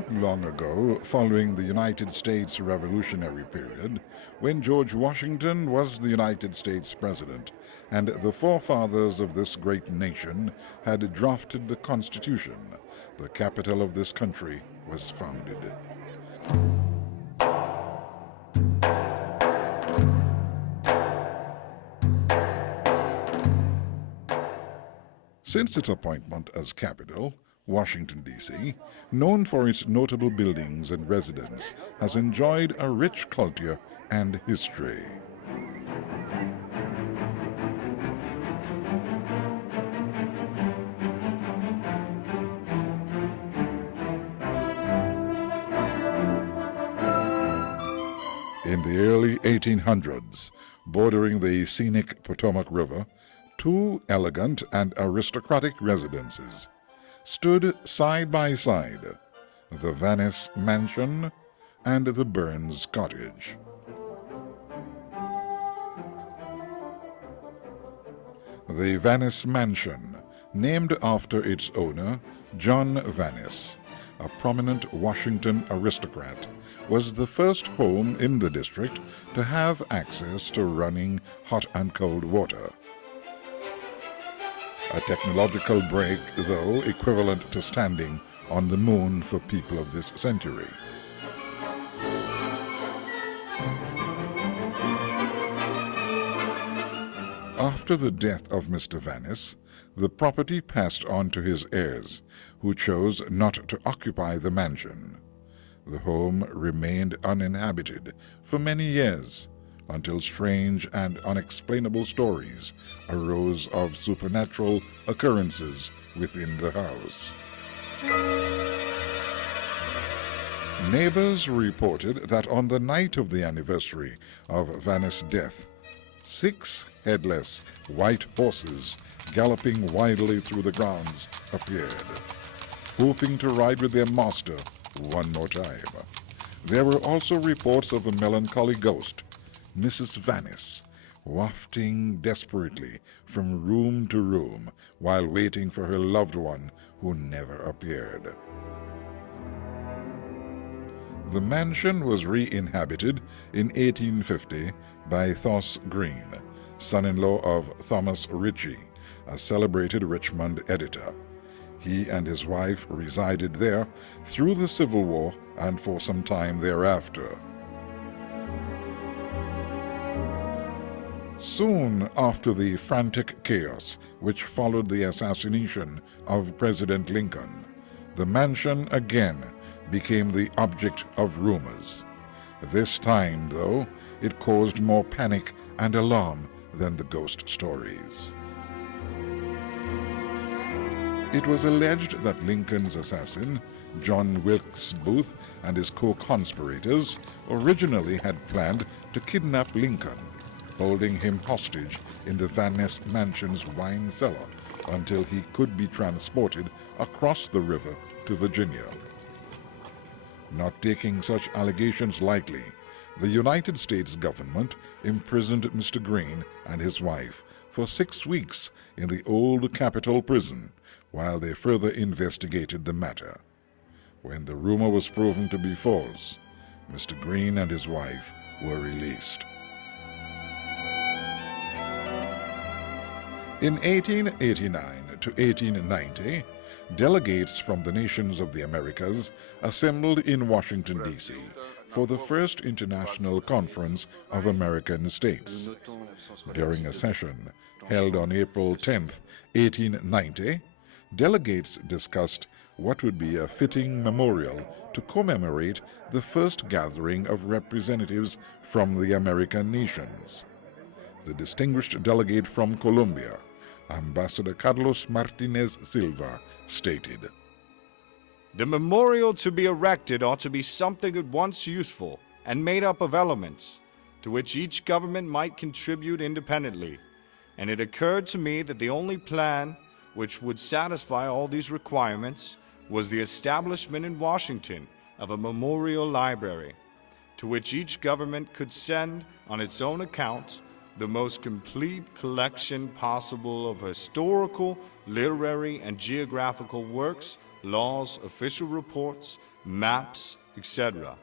Not long ago, following the United States Revolutionary period, when George Washington was the United States President, and the forefathers of this great nation had drafted the Constitution, the capital of this country was founded. Since its appointment as capital, Washington, D.C., known for its notable buildings and residents, has enjoyed a rich culture and history. In the early 1800s, bordering the scenic Potomac River, two elegant and aristocratic residences stood side by side, the Vannis Mansion and the Burns Cottage. The Vannis Mansion, named after its owner, John Vannis, a prominent Washington aristocrat, was the first home in the district to have access to running hot and cold water. A technological break, though, equivalent to standing on the moon for people of this century. After the death of Mr. Vannis, the property passed on to his heirs, who chose not to occupy the mansion. The home remained uninhabited for many years, until strange and unexplainable stories arose of supernatural occurrences within the house. Neighbors reported that on the night of the anniversary of Vannis' death, 6 headless white horses galloping wildly through the grounds appeared, hoping to ride with their master one more time. There were also reports of a melancholy ghost, Mrs. Vannis, wafting desperately from room to room while waiting for her loved one who never appeared. The mansion was re-inhabited in 1850 by Thos Green, son-in-law of Thomas Ritchie, a celebrated Richmond editor. He and his wife resided there through the Civil War and for some time thereafter. Soon after the frantic chaos which followed the assassination of President Lincoln, the mansion again became the object of rumors. This time, though, it caused more panic and alarm than the ghost stories. It was alleged that Lincoln's assassin, John Wilkes Booth, and his co-conspirators originally had planned to kidnap Lincoln, holding him hostage in the Vannis Mansion's wine cellar until he could be transported across the river to Virginia. Not taking such allegations lightly, the United States government imprisoned Mr. Green and his wife for 6 weeks in the old Capitol prison while they further investigated the matter. When the rumor was proven to be false, Mr. Green and his wife were released. In 1889 to 1890, delegates from the nations of the Americas assembled in Washington, D.C. for the First International Conference of American States. During a session held on April 10, 1890, delegates discussed what would be a fitting memorial to commemorate the first gathering of representatives from the American nations. The distinguished delegate from Colombia, Ambassador Carlos Martinez Silva, stated, "The memorial to be erected ought to be something at once useful and made up of elements, to which each government might contribute independently, and it occurred to me that the only plan which would satisfy all these requirements was the establishment in Washington of a memorial library, to which each government could send on its own account the most complete collection possible of historical, literary, and geographical works, laws, official reports, maps, etc.,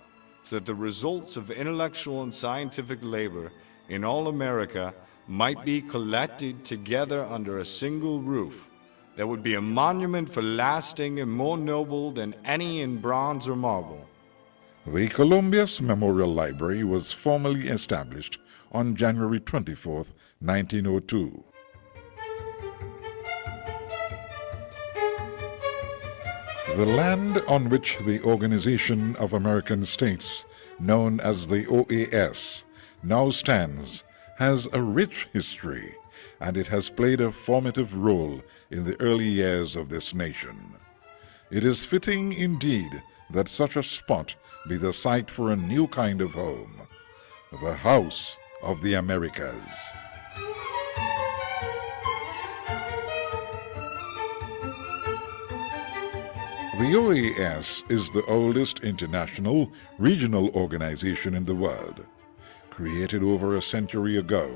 so that the results of intellectual and scientific labor in all America might be collected together under a single roof. That would be a monument for lasting and more noble than any in bronze or marble. The Columbus Memorial Library was formally established on January 24, 1902. The land on which the Organization of American States, known as the OAS, now stands has a rich history, and it has played a formative role in the early years of this nation. It is fitting indeed that such a spot be the site for a new kind of home, the House of the Americas. The OAS is the oldest international regional organization in the world. Created over a century ago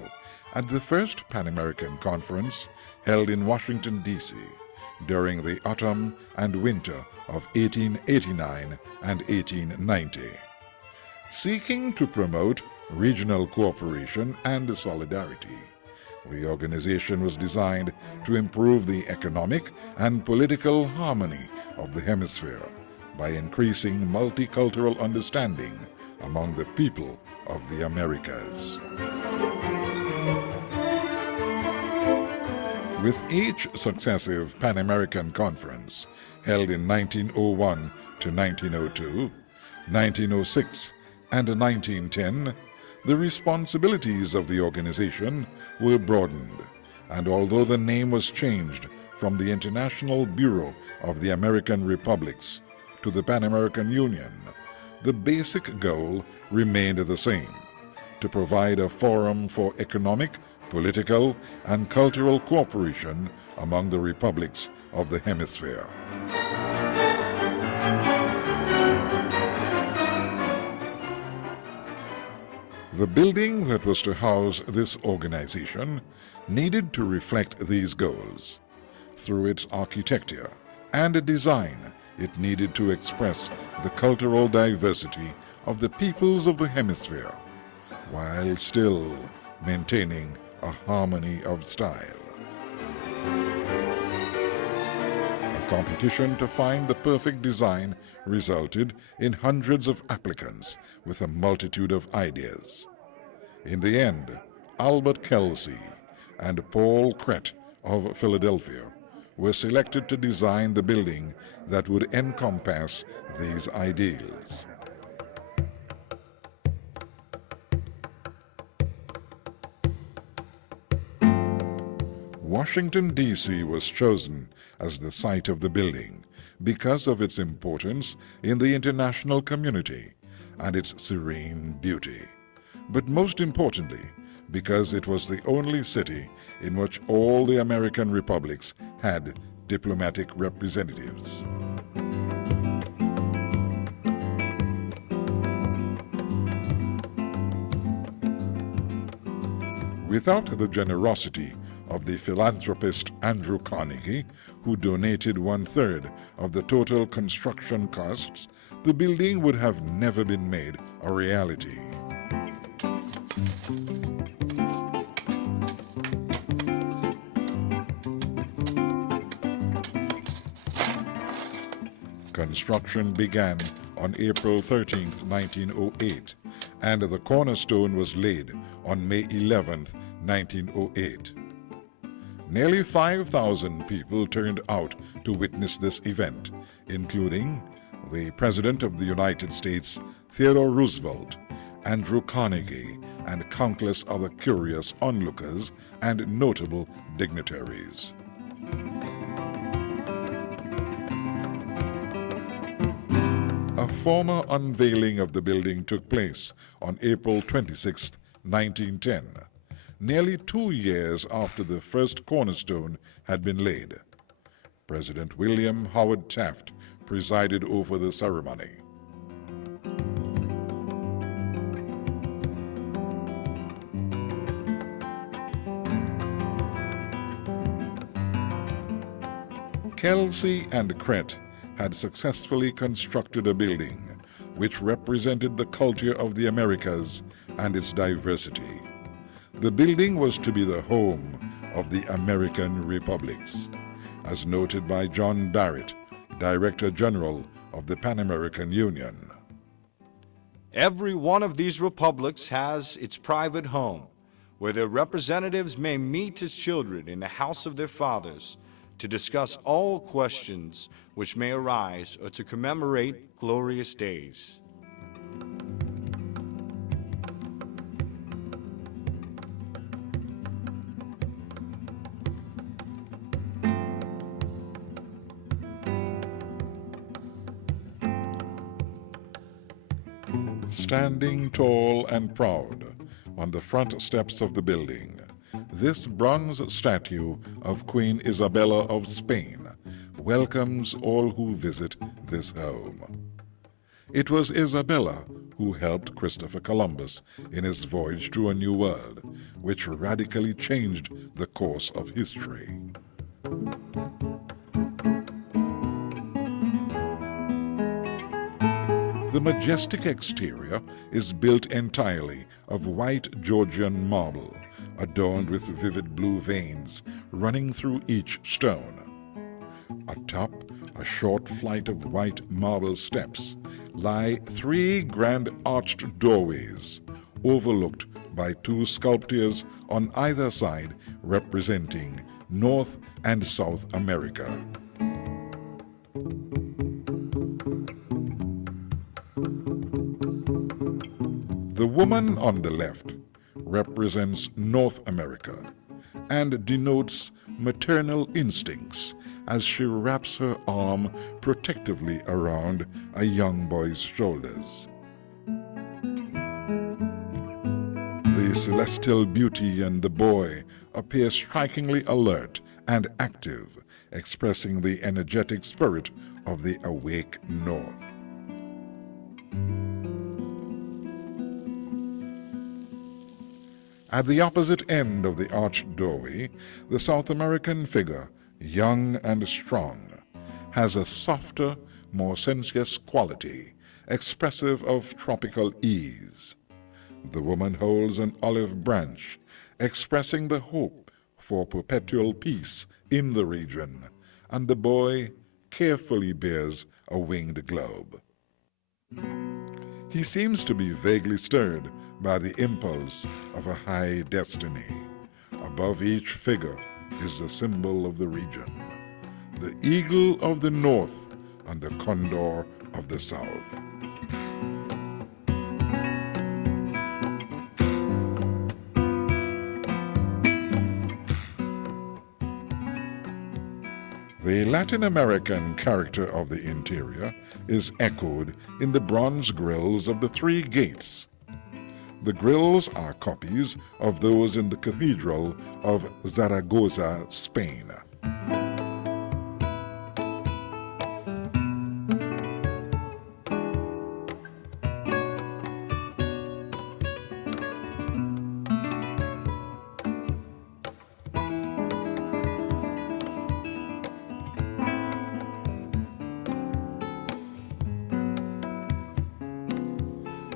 at the first Pan American Conference held in Washington, D.C. during the autumn and winter of 1889 and 1890. Seeking to promote regional cooperation and solidarity, the organization was designed to improve the economic and political harmony of the hemisphere by increasing multicultural understanding among the people of the Americas. With each successive Pan American Conference, held in 1901 to 1902, 1906, and 1910, the responsibilities of the organization were broadened, and although the name was changed from the International Bureau of the American Republics to the Pan American Union, the basic goal remained the same: to provide a forum for economic, political, and cultural cooperation among the republics of the hemisphere. The building that was to house this organization needed to reflect these goals. Through its architecture and design, it needed to express the cultural diversity of the peoples of the hemisphere, while still maintaining a harmony of style. A competition to find the perfect design resulted in hundreds of applicants with a multitude of ideas. In the end, Albert Kelsey and Paul Crett of Philadelphia were selected to design the building that would encompass these ideals. Washington, D.C. was chosen as the site of the building because of its importance in the international community and its serene beauty, but most importantly, because it was the only city in which all the American republics had diplomatic representatives. Without the generosity of the philanthropist Andrew Carnegie, who donated 1/3 of the total construction costs, the building would have never been made a reality. Construction began on April 13, 1908, and the cornerstone was laid on May 11, 1908. Nearly 5,000 people turned out to witness this event, including the President of the United States, Theodore Roosevelt, Andrew Carnegie, and countless other curious onlookers and notable dignitaries. A formal unveiling of the building took place on April 26, 1910, nearly 2 years after the first cornerstone had been laid. President William Howard Taft presided over the ceremony. Kelsey and Crett had successfully constructed a building which represented the culture of the Americas and its diversity. The building was to be the home of the American republics, as noted by John Barrett, Director General of the Pan American Union. Every one of these republics has its private home, where their representatives may meet as children in the house of their fathers to discuss all questions which may arise or to commemorate glorious days. Standing tall and proud on the front steps of the building, this bronze statue of Queen Isabella of Spain welcomes all who visit this home. It was Isabella who helped Christopher Columbus in his voyage to a new world, which radically changed the course of history. The majestic exterior is built entirely of white Georgian marble, adorned with vivid blue veins running through each stone. Atop a short flight of white marble steps lie 3 grand arched doorways, overlooked by 2 sculptures on either side representing North and South America. The woman on the left represents North America and denotes maternal instincts as she wraps her arm protectively around a young boy's shoulders. The celestial beauty and the boy appear strikingly alert and active, expressing the energetic spirit of the awake North. At the opposite end of the arched doorway, the South American figure, young and strong, has a softer, more sensuous quality, expressive of tropical ease. The woman holds an olive branch, expressing the hope for perpetual peace in the region, and the boy carefully bears a winged globe. He seems to be vaguely stirred by the impulse of a high destiny. Above each figure is the symbol of the region, the eagle of the north and the condor of the south. The Latin American character of the interior is echoed in the bronze grilles of the 3 gates. The grilles are copies of those in the Cathedral of Zaragoza, Spain.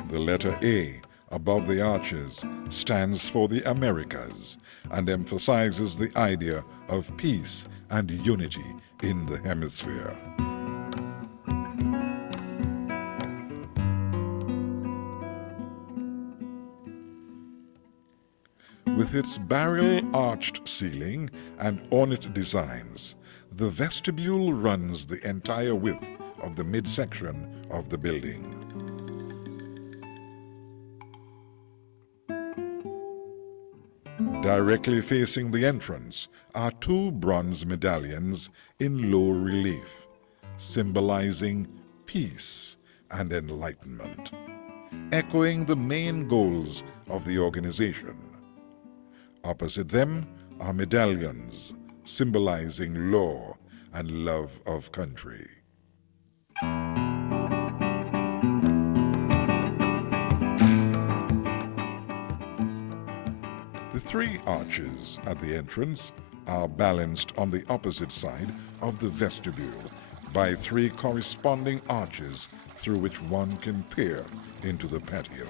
The letter A above the arches stands for the Americas and emphasizes the idea of peace and unity in the hemisphere. With its barrel-arched ceiling and ornate designs, the vestibule runs the entire width of the midsection of the building. Directly facing the entrance are 2 bronze medallions in low relief, symbolizing peace and enlightenment, echoing the main goals of the organization. Opposite them are medallions symbolizing law and love of country. The 3 arches at the entrance are balanced on the opposite side of the vestibule by 3 corresponding arches through which one can peer into the patio.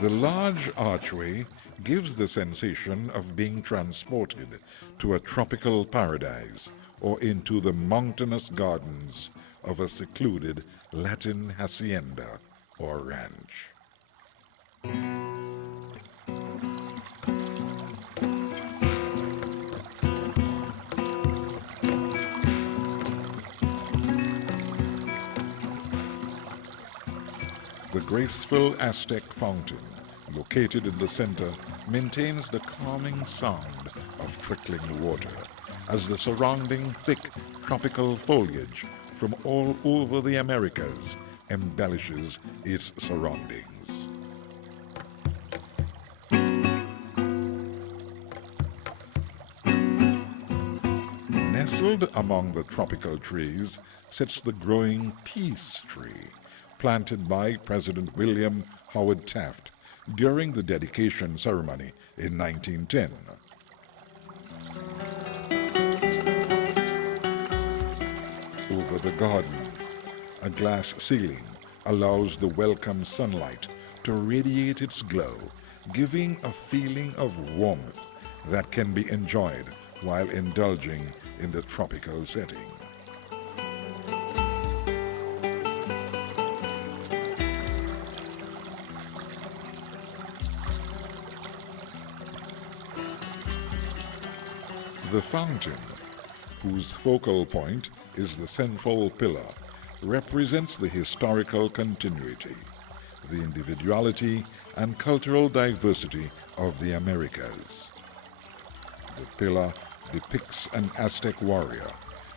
The large archway gives the sensation of being transported to a tropical paradise or into the mountainous gardens of a secluded Latin hacienda or ranch. The graceful Aztec fountain, located in the center, maintains the calming sound of trickling water as the surrounding thick tropical foliage from all over the Americas embellishes its surroundings. Nestled among the tropical trees sits the growing peace tree, planted by President William Howard Taft during the dedication ceremony in 1910. Over the garden, a glass ceiling allows the welcome sunlight to radiate its glow, giving a feeling of warmth that can be enjoyed while indulging in the tropical setting. The fountain, whose focal point is the central pillar, represents the historical continuity, the individuality and cultural diversity of the Americas. The pillar depicts an Aztec warrior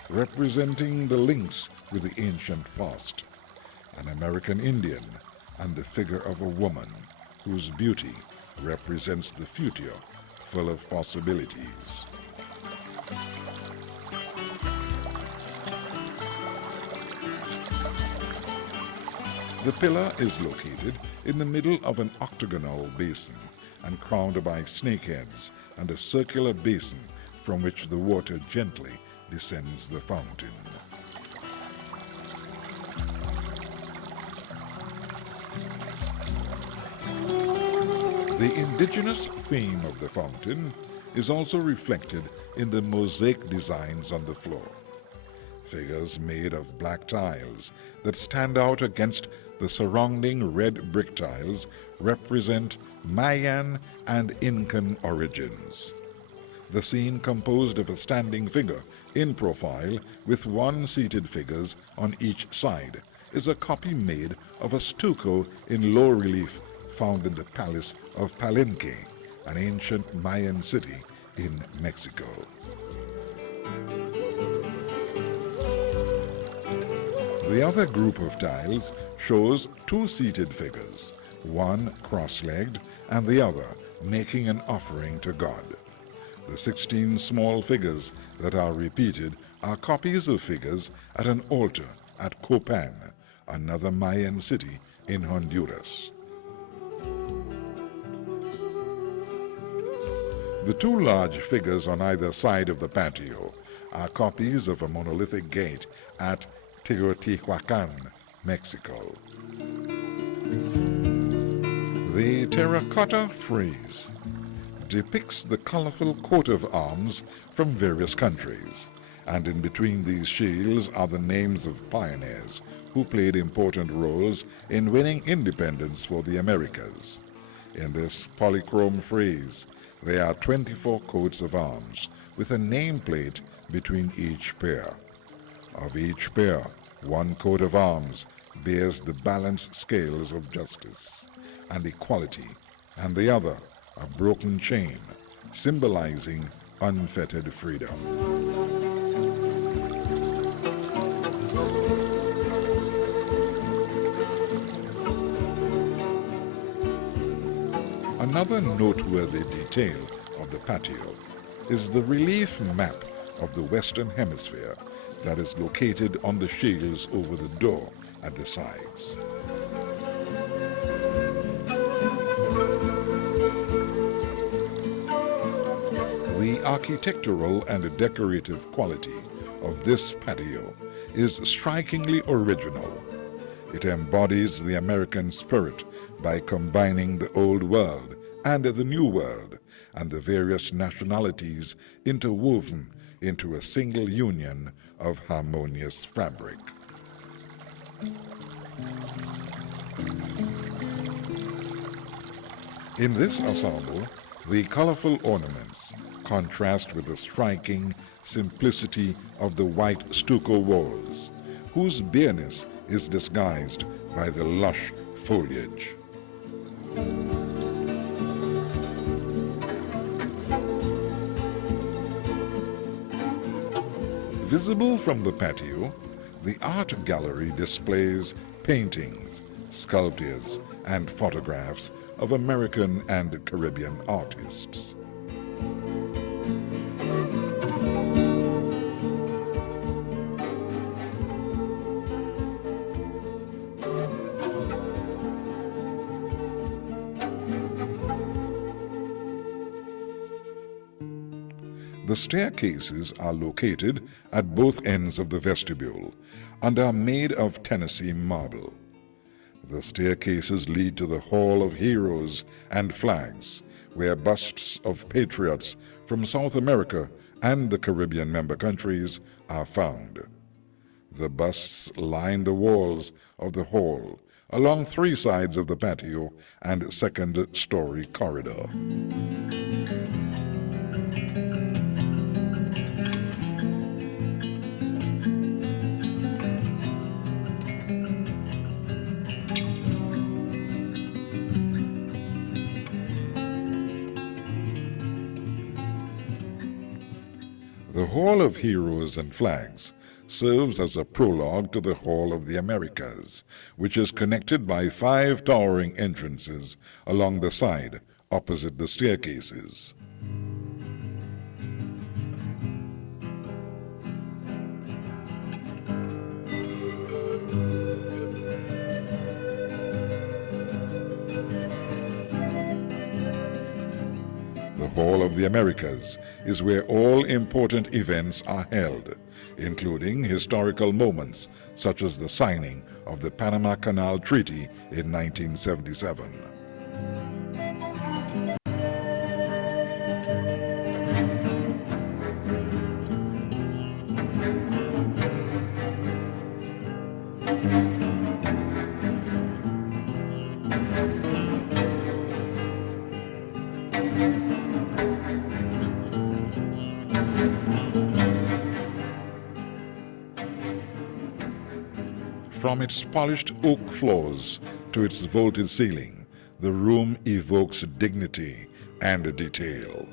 representing the links with the ancient past, an American Indian, and the figure of a woman whose beauty represents the future full of possibilities. The pillar is located in the middle of an octagonal basin and crowned by snakeheads and a circular basin from which the water gently descends the fountain. The indigenous theme of the fountain is also reflected in the mosaic designs on the floor. Figures made of black tiles that stand out against the surrounding red brick tiles represent Mayan and Incan origins. The scene, composed of a standing figure in profile with 1 seated figures on each side, is a copy made of a stucco in low relief found in the Palace of Palenque, an ancient Mayan city in Mexico. The other group of tiles shows 2 seated figures, one cross-legged and the other making an offering to God. The 16 small figures that are repeated are copies of figures at an altar at Copan, another Mayan city in Honduras. The 2 large figures on either side of the patio are copies of a monolithic gate at Teotihuacan, Mexico. The terracotta frieze depicts the colorful coat of arms from various countries, and in between these shields are the names of pioneers who played important roles in winning independence for the Americas. In this polychrome frieze, there are 24 coats of arms with a nameplate between each pair. Of each pair, 1 coat of arms bears the balanced scales of justice and equality, and the other a broken chain, symbolizing unfettered freedom. Another noteworthy detail of the patio is the relief map of the Western Hemisphere that is located on the shields over the door at the sides. The The architectural and decorative quality of this patio is strikingly original. It embodies the American spirit by combining the Old World and the New World and the various nationalities interwoven into a single union of harmonious fabric. In this ensemble, the colorful ornaments contrast with the striking simplicity of the white stucco walls, whose bareness is disguised by the lush foliage. Visible from the patio, the art gallery displays paintings, sculptures, and photographs of American and Caribbean artists. The staircases are located at both ends of the vestibule and are made of Tennessee marble. The staircases lead to the Hall of Heroes and Flags, where busts of patriots from South America and the Caribbean member countries are found. The busts line the walls of the hall along three sides of the patio and second-story corridor. The Hall of Heroes and Flags serves as a prologue to the Hall of the Americas, which is connected by 5 towering entrances along the side opposite the staircases. The Hall of the Americas is where all important events are held, including historical moments such as the signing of the Panama Canal Treaty in 1977. From its polished oak floors to its vaulted ceiling, the room evokes dignity and detail.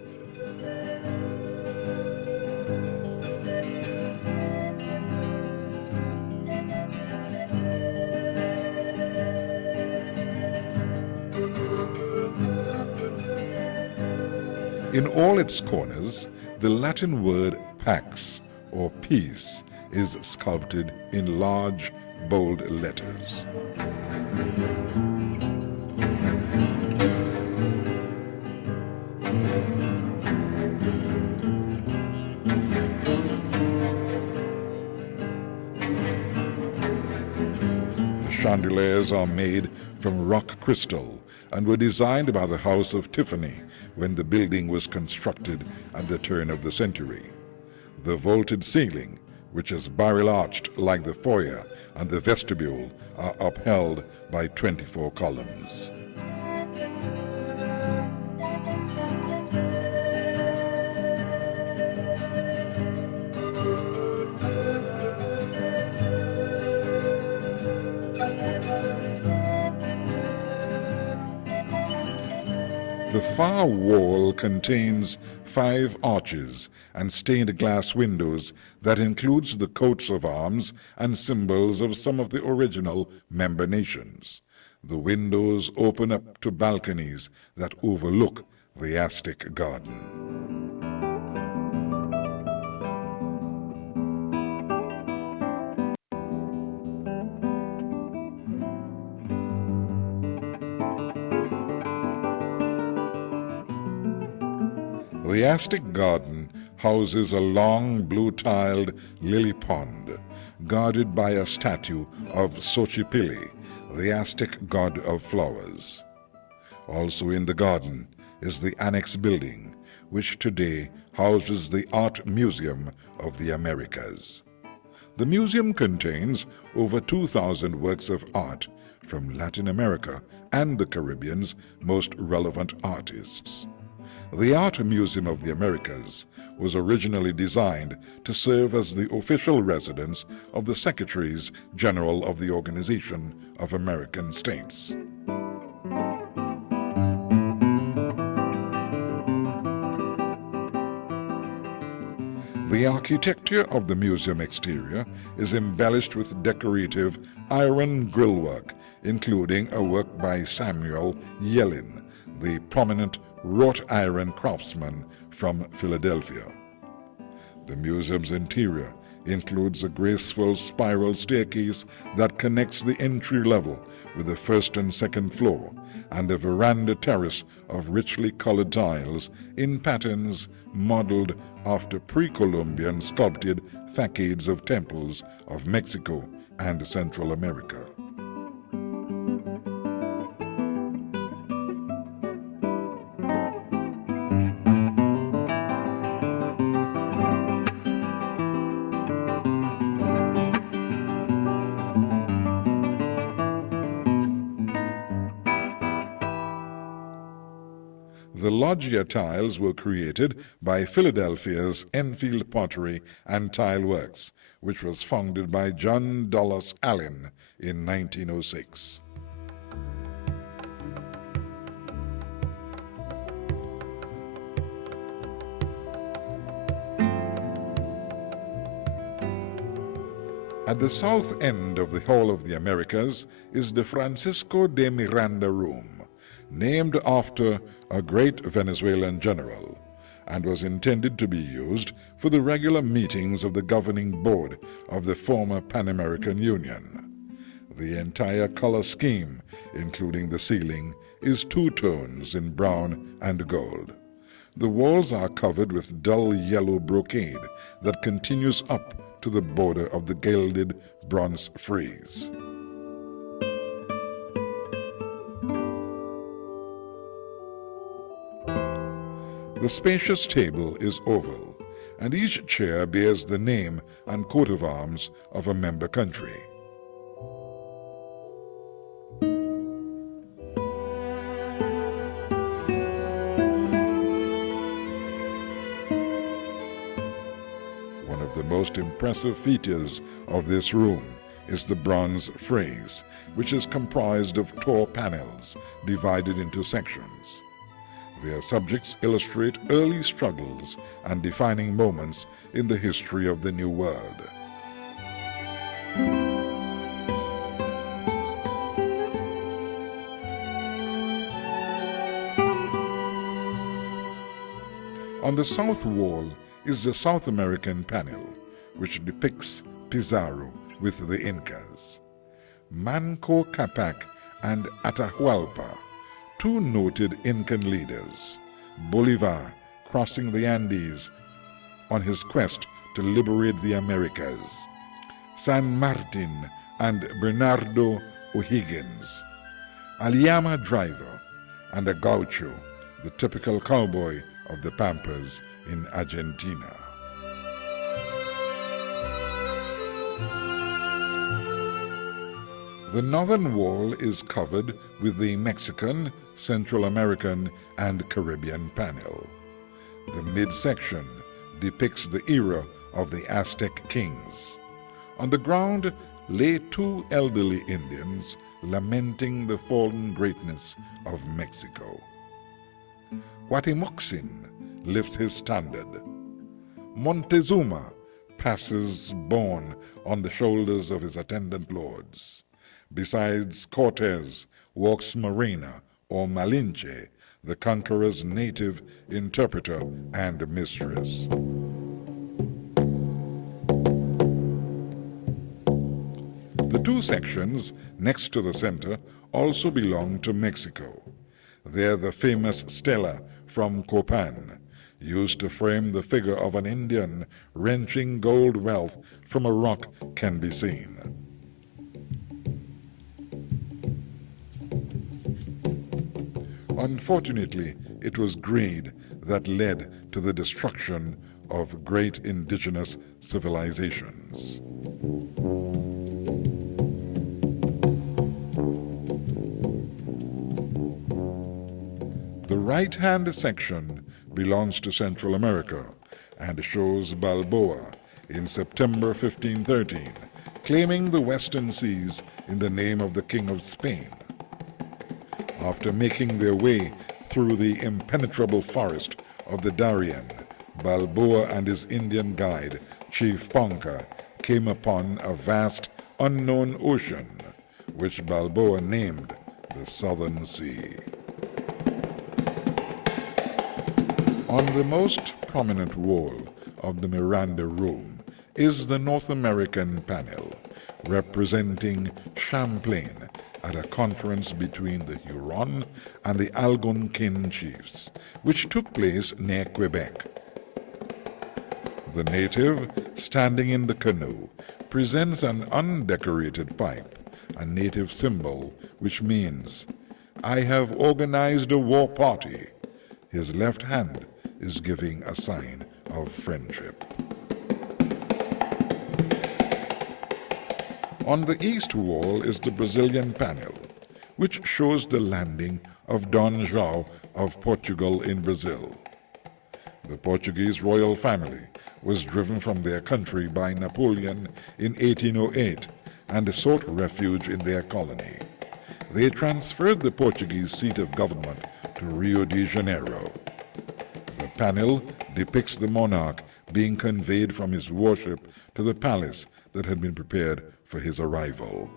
In all its corners, the Latin word pax, or peace, is sculpted in large, bold letters. The chandeliers are made from rock crystal and were designed by the House of Tiffany when the building was constructed at the turn of the century. The vaulted ceiling, which is barrel-arched like the foyer and the vestibule, are upheld by 24 columns. The far wall contains 5 arches and stained glass windows that includes the coats of arms and symbols of some of the original member nations. The windows open up to balconies that overlook the Aztec garden. The Aztec garden houses a long blue-tiled lily pond, guarded by a statue of Xochipilli, the Aztec god of flowers. Also in the garden is the annex building, which today houses the Art Museum of the Americas. The museum contains over 2,000 works of art from Latin America and the Caribbean's most relevant artists. The Art Museum of the Americas was originally designed to serve as the official residence of the Secretaries General of the Organization of American States. The architecture of the museum exterior is embellished with decorative iron grillwork, including a work by Samuel Yellin, the prominent wrought iron craftsman from Philadelphia. The museum's interior includes a graceful spiral staircase that connects the entry level with the first and second floor, and a veranda terrace of richly colored tiles in patterns modeled after pre-Columbian sculpted facades of temples of Mexico and Central America. The loggia tiles were created by Philadelphia's Enfield Pottery and Tile Works, which was founded by John Dulles Allen in 1906. At the south end of the Hall of the Americas is the Francisco de Miranda Room, named after a great Venezuelan general, and was intended to be used for the regular meetings of the governing board of the former Pan American Union. The entire color scheme, including the ceiling, is two tones in brown and gold. The walls are covered with dull yellow brocade that continues up to the border of the gilded bronze frieze. The spacious table is oval, and each chair bears the name and coat of arms of a member country. One of the most impressive features of this room is the bronze frieze, which is comprised of tall panels divided into sections. Their subjects illustrate early struggles and defining moments in the history of the New World. On the south wall is the South American panel, which depicts Pizarro with the Incas. Manco Capac and Atahualpa, two noted Incan leaders, Bolivar crossing the Andes on his quest to liberate the Americas, San Martin and Bernardo O'Higgins, a llama driver, and a gaucho, the typical cowboy of the Pampas in Argentina. The northern wall is covered with the Mexican, Central American, and Caribbean panel. The midsection depicts the era of the Aztec kings. On the ground lay two elderly Indians lamenting the fallen greatness of Mexico. Huatimoxin lifts his standard. Montezuma passes borne on the shoulders of his attendant lords. Besides Cortez walks Marina, or Malinche, the conqueror's native interpreter and mistress. The two sections next to the center also belong to Mexico. They're the famous stela from Copan, used to frame the figure of an Indian wrenching gold wealth from a rock can be seen. Unfortunately, it was greed that led to the destruction of great indigenous civilizations. The right-hand section belongs to Central America and shows Balboa in September 1513 claiming the western seas in the name of the King of Spain. After making their way through the impenetrable forest of the Darien, Balboa and his Indian guide, Chief Ponca, came upon a vast, unknown ocean, which Balboa named the Southern Sea. On the most prominent wall of the Miranda Room is the North American panel, representing Champlain at a conference between the Huron and the Algonquin chiefs, which took place near Quebec. The native, standing in the canoe, presents an undecorated pipe, a native symbol which means, "I have organized a war party." His left hand is giving a sign of friendship. On the east wall is the Brazilian panel, which shows the landing of Dom João of Portugal in Brazil. The Portuguese royal family was driven from their country by Napoleon in 1808 and sought refuge in their colony. They transferred the Portuguese seat of government to Rio de Janeiro. The panel depicts the monarch being conveyed from his worship to the palace that had been prepared for his arrival.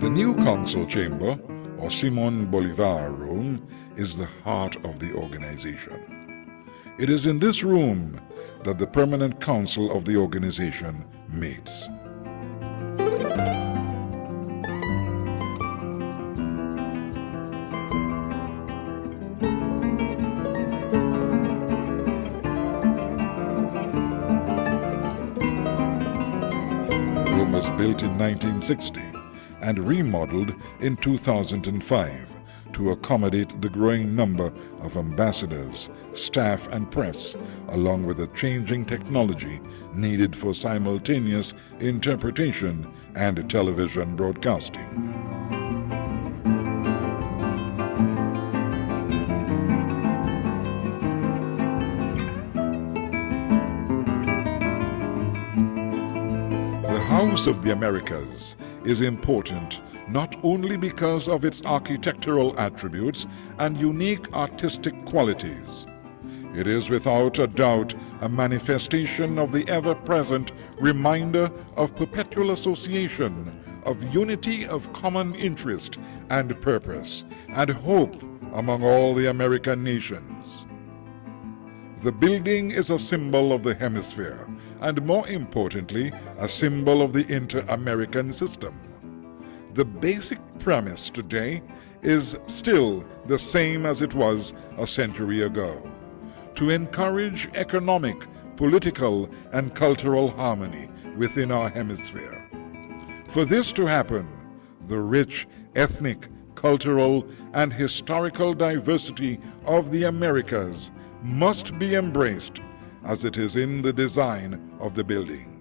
The new council chamber, or Simon Bolivar room, is the heart of the organization. It is in this room that the permanent council of the organization meets. The room was built in 1960 and remodeled in 2005 to accommodate the growing number of ambassadors, staff, and press, along with the changing technology needed for simultaneous interpretation and television broadcasting. The House of the Americas is important not only because of its architectural attributes and unique artistic qualities. It is without a doubt a manifestation of the ever-present reminder of perpetual association, of unity of common interest and purpose, and hope among all the American nations. The building is a symbol of the hemisphere, and more importantly, a symbol of the inter-American system. The basic premise today is still the same as it was a century ago: to encourage economic, political, and cultural harmony within our hemisphere. For this to happen, the rich ethnic, cultural, and historical diversity of the Americas must be embraced as it is in the design of the building.